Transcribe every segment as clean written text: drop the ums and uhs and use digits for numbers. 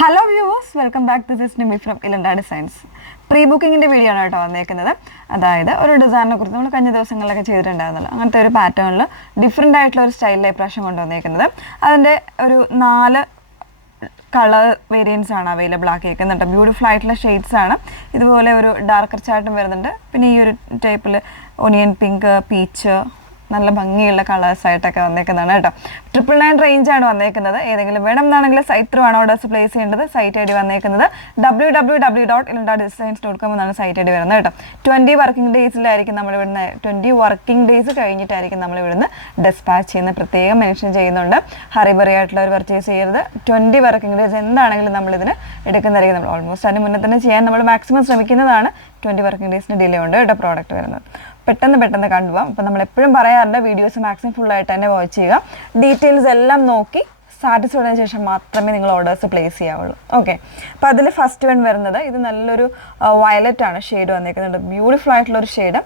Hello viewers, welcome back to this Nimi from Ilanda designs. Pre ബുക്കിങ്ങിൻ്റെ video ആണ് കേട്ടോ വന്നേക്കുന്നത്. അതായത് ഒരു ഡിസൈനിനെ കുറിച്ച് നമ്മൾ കഴിഞ്ഞ ദിവസങ്ങളിലൊക്കെ ചെയ്തിട്ടുണ്ടായിരുന്നല്ലോ, അങ്ങനത്തെ ഒരു പാറ്റേണിൽ ഡിഫറെൻ്റ് ആയിട്ടുള്ള ഒരു സ്റ്റൈലിലെ പ്രാവശ്യം കൊണ്ടുവന്നേക്കുന്നത്. അതിൻ്റെ ഒരു 4 കളർ വേരിയൻസ് ആണ് അവൈലബിൾ ആക്കിയേക്കുന്നുണ്ട്. ബ്യൂട്ടിഫുൾ ആയിട്ടുള്ള ഷെയ്ഡ്സ് ആണ്. ഇതുപോലെ ഒരു ഡാർക്കർ ചാർട്ടും വരുന്നുണ്ട്. പിന്നെ ഈ ഒരു ടൈപ്പിൽ ഒനിയൻ പിങ്ക്, പീച്ച്, നല്ല ഭംഗിയുള്ള കളേഴ്സായിട്ടൊക്കെ വന്നേക്കുന്നതാണ് കേട്ടോ. 999 റേഞ്ചാണ് വന്നേക്കുന്നത്. ഏതെങ്കിലും വേണം എന്നാണെങ്കിൽ സൈറ്റ് ത്രൂ ആണ് ഓർഡേഴ്സ് പ്ലേസ് ചെയ്യേണ്ടത്. സൈറ്റ് ഐ ഡി വന്നേക്കുന്നത് www.ilandadesigns.com എന്നാണ് സൈറ്റ് ഐ ഡി വരുന്നത് കേട്ടോ. 20 വർക്കിംഗ് ഡേയ്സിലായിരിക്കും നമ്മളിവിടുന്ന് 20 വർക്കിംഗ് ഡേയ്സ് കഴിഞ്ഞിട്ടായിരിക്കും നമ്മളിവിടുന്ന് ഡെസ്പാച്ച് ചെയ്യുന്നത്. പ്രത്യേകം മെൻഷൻ ചെയ്യുന്നുണ്ട്. ഹറിബറി ആയിട്ടുള്ളവർ പർച്ചേസ് ചെയ്യരുത്. 20 വർക്കിംഗ് ഡേയ്സ് എന്താണെങ്കിലും നമ്മളിതിന് എടുക്കുന്നതായിരിക്കും. നമ്മൾ ഓൾമോസ്റ്റ് അതിന് മുന്നേ തന്നെ ചെയ്യാൻ നമ്മൾ മാക്സിമം ശ്രമിക്കുന്നതാണ്. 20 വർക്കിംഗ് ഡേയ്സിന് ഡിലേ ഉണ്ട് കേട്ടോ പ്രോഡക്റ്റ് വരുന്നത്. പെട്ടെന്ന് കണ്ടുപോകാം. അപ്പോൾ നമ്മൾ എപ്പോഴും പറയാറുണ്ട്, വീഡിയോസ് മാക്സിമം ഫുള്ളായിട്ട് തന്നെ വാച്ച് ചെയ്യുക. ഡീറ്റെയിൽസ് എല്ലാം നോക്കി സാറ്റിസ്ഫൈഡ് ആയതിനു ശേഷം മാത്രമേ നിങ്ങൾ ഓർഡേഴ്സ് പ്ലേസ് ചെയ്യാവുള്ളൂ. ഓക്കെ, അപ്പോൾ അതിൽ ഫസ്റ്റ് വൺ വരുന്നത് ഇത് നല്ലൊരു വയലറ്റ് ആണ് ഷെയ്ഡ് വന്നേക്കുന്നുണ്ട്. ബ്യൂട്ടിഫുൾ ആയിട്ടുള്ളൊരു ഷെയ്ഡ്,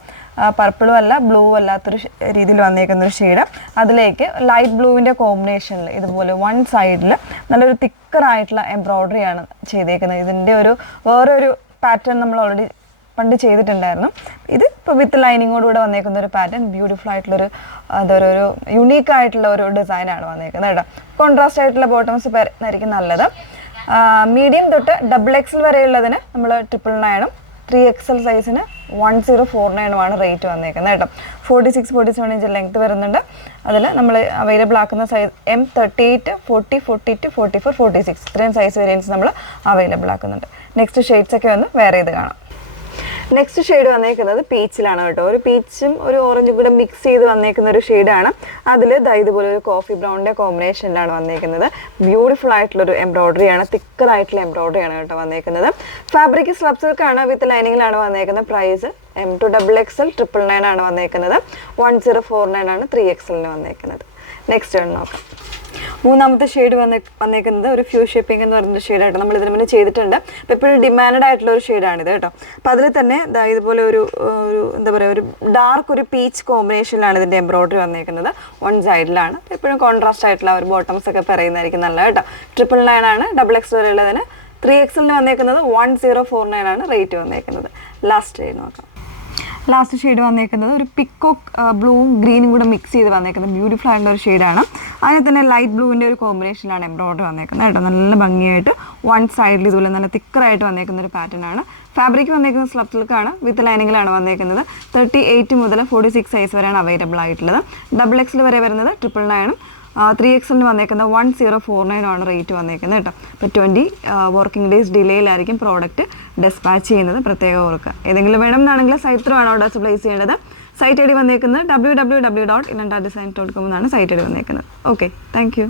പർപ്പിളും അല്ല ബ്ലൂ അല്ലാത്തൊരു രീതിയിൽ വന്നേക്കുന്ന ഒരു ഷെയ്ഡ്. അതിലേക്ക് ലൈറ്റ് ബ്ലൂവിൻ്റെ കോമ്പിനേഷനിൽ ഇതുപോലെ വൺ സൈഡിൽ നല്ലൊരു തിക്കറായിട്ടുള്ള എംബ്രോയ്ഡറിയാണ് ചെയ്തേക്കുന്നത്. ഇതിൻ്റെ വേറൊരു പാറ്റേൺ നമ്മൾ ഓൾറെഡി പണ്ട് ചെയ്തിട്ടുണ്ടായിരുന്നു. ഇത് ഇപ്പോൾ വിത്ത് ലൈനിങ്ങോടുകൂടെ വന്നേക്കുന്ന ഒരു പാറ്റേൺ, ബ്യൂട്ടിഫുൾ ആയിട്ടുള്ളൊരു അതൊരു യുണീക്ക് ആയിട്ടുള്ള ഒരു ഡിസൈനാണ് വന്നേക്കുന്നത് കേട്ടോ. കോൺട്രാസ്റ്റ് ആയിട്ടുള്ള ബോട്ടംസ് ആയിരിക്കും നല്ലത്. മീഡിയം തൊട്ട് XXL വരെയുള്ളതിന് നമ്മൾ 999, 3XL സൈസിന് 1049 റേറ്റ് വന്നേക്കുന്നത് കേട്ടോ. 46-47 ഇഞ്ച് ലെങ്ത് വരുന്നുണ്ട്. അതിൽ നമ്മൾ അവൈലബിൾ ആക്കുന്ന സൈസ് M38, 40, 42, 44, 46 ഇത്രയും സൈസ് വേരിയൻസ് നമ്മൾ അവൈലബിൾ ആക്കുന്നുണ്ട്. നെക്സ്റ്റ് ഷെയ്ഡ്സൊക്കെ ഒന്ന് വേറെ ചെയ്ത് കാണാം. നെക്സ്റ്റ് ഷെയ്ഡ് വന്നേക്കുന്നത് പീച്ചിലാണ് കേട്ടോ. ഒരു പീച്ചും ഒരു ഓറഞ്ചും കൂടെ മിക്സ് ചെയ്ത് വന്നേക്കുന്ന ഒരു ഷെയ്ഡാണ്. അതിൽ ഇതുപോലെ ഒരു കോഫി ബ്രൗണിൻ്റെ കോമ്പിനേഷനിലാണ് വന്നേക്കുന്നത്. ബ്യൂട്ടിഫുൾ ആയിട്ടുള്ളൊരു എംബ്രോയ്ഡറിയാണ്, തിക്കറായിട്ടുള്ള എംബ്രോയ്ഡറിയാണ് കേട്ടോ വന്നേക്കുന്നത്. ഫാബ്രിക് സ്ലബ് സിൽക്കാണ്, വിത്ത് ലൈനിങ്ങിലാണ് വന്നേക്കുന്നത്. പ്രൈസ് M2XXL 999 വന്നേക്കുന്നത്. 1049 3XL വന്നേക്കുന്നത്. നെക്സ്റ്റ് ആണ് നോക്കാം. മൂന്നാമത്തെ ഷെയ്ഡ് വന്നേക്കുന്നത് ഒരു ഫ്യൂഷൻ പിങ്ക് എന്ന് പറയുന്ന ഷെയ്ഡായിട്ട് നമ്മൾ ഇതിന് മുന്നേ ചെയ്തിട്ടുണ്ട്. അപ്പോൾ എപ്പോഴും ഡിമാൻഡ് ആയിട്ടുള്ള ഒരു ഷെയ്ഡാണിത് കേട്ടോ. അപ്പോൾ അതിൽ തന്നെ ഇതുപോലെ ഒരു എന്താ പറയുക, ഒരു ഡാർക്ക് ഒരു പീച്ച് കോമ്പിനേഷനിലാണ് ഇതിൻ്റെ എംബ്രോയ്ഡറി വന്നേക്കുന്നത്. വൺ സൈഡിലാണ്. എപ്പോഴും കോൺട്രാസ്റ്റ് ആയിട്ടുള്ള ഒരു ബോട്ടംസ് ഒക്കെ പറയുന്നതായിരിക്കും നല്ല കേട്ടോ. 999 XXL വരെയുള്ളതിന്. 3XL വന്നേക്കുന്നത് 1049 റേറ്റ് വന്നേക്കുന്നത്. ലാസ്റ്റ് ഷെയ്ഡ് നോക്കാം. ലാസ്റ്റ് ഷെയ്ഡ് വന്നേക്കുന്നത് ഒരു പിക്കോക്ക് ബ്ലൂവും ഗ്രീനും കൂടെ മിക്സ് ചെയ്ത് വന്നേക്കുന്നത് ബ്യൂട്ടിഫുൾ ആയിട്ടുള്ള ഒരു ഷെയ്ഡാണ്. അതിന് തന്നെ ലൈറ്റ് ബ്ലൂവിൻ്റെ ഒരു കോമ്പിനേഷനിലാണ് എംബ്രോയ്ഡറി വന്നേക്കുന്നത് കേട്ടോ. നല്ല ഭംഗിയായിട്ട് വൺ സൈഡിൽ ഇതുപോലെ നല്ല തിക്കറായിട്ട് വന്നേക്കുന്ന ഒരു പാറ്റേൺ ആണ്. ഫാബ്രിക് വന്നേക്കുന്നത് സ്ലബ് സിൽക്കാണ്, വിത്ത് ലൈനിങ്ങിലാണ് വന്നേക്കുന്നത്. 38 മുതൽ 46 സൈസ് വരെയാണ് അവൈലബിൾ ആയിട്ടുള്ളത്. XXL വരെ വരുന്നത് 999, 3XL വന്നേക്കുന്നത് 1049 റേറ്റ് വന്നേക്കുന്നത് കേട്ടോ. അപ്പോൾ 20 വർക്കിംഗ് ഡേയ്സ് ഡിലേയിലായിരിക്കും പ്രോഡക്റ്റ് ഡെസ്പാച്ച് ചെയ്യുന്നത്. പ്രത്യേകം ഓർക്കുക. ഏതെങ്കിലും വേണം എന്നാണെങ്കിൽ സൈറ്റ് ത്രൂ ആണ് ഓർഡേഴ്സ് പ്ലേസ് ചെയ്യേണ്ടത്. സൈറ്റ് ഐ ഡി വന്നേക്കുന്നത് www.ilandadesigns.com എന്നാണ് സൈറ്റ് ഐ ഡി വന്നേക്കുന്നത്. Okay, thank you.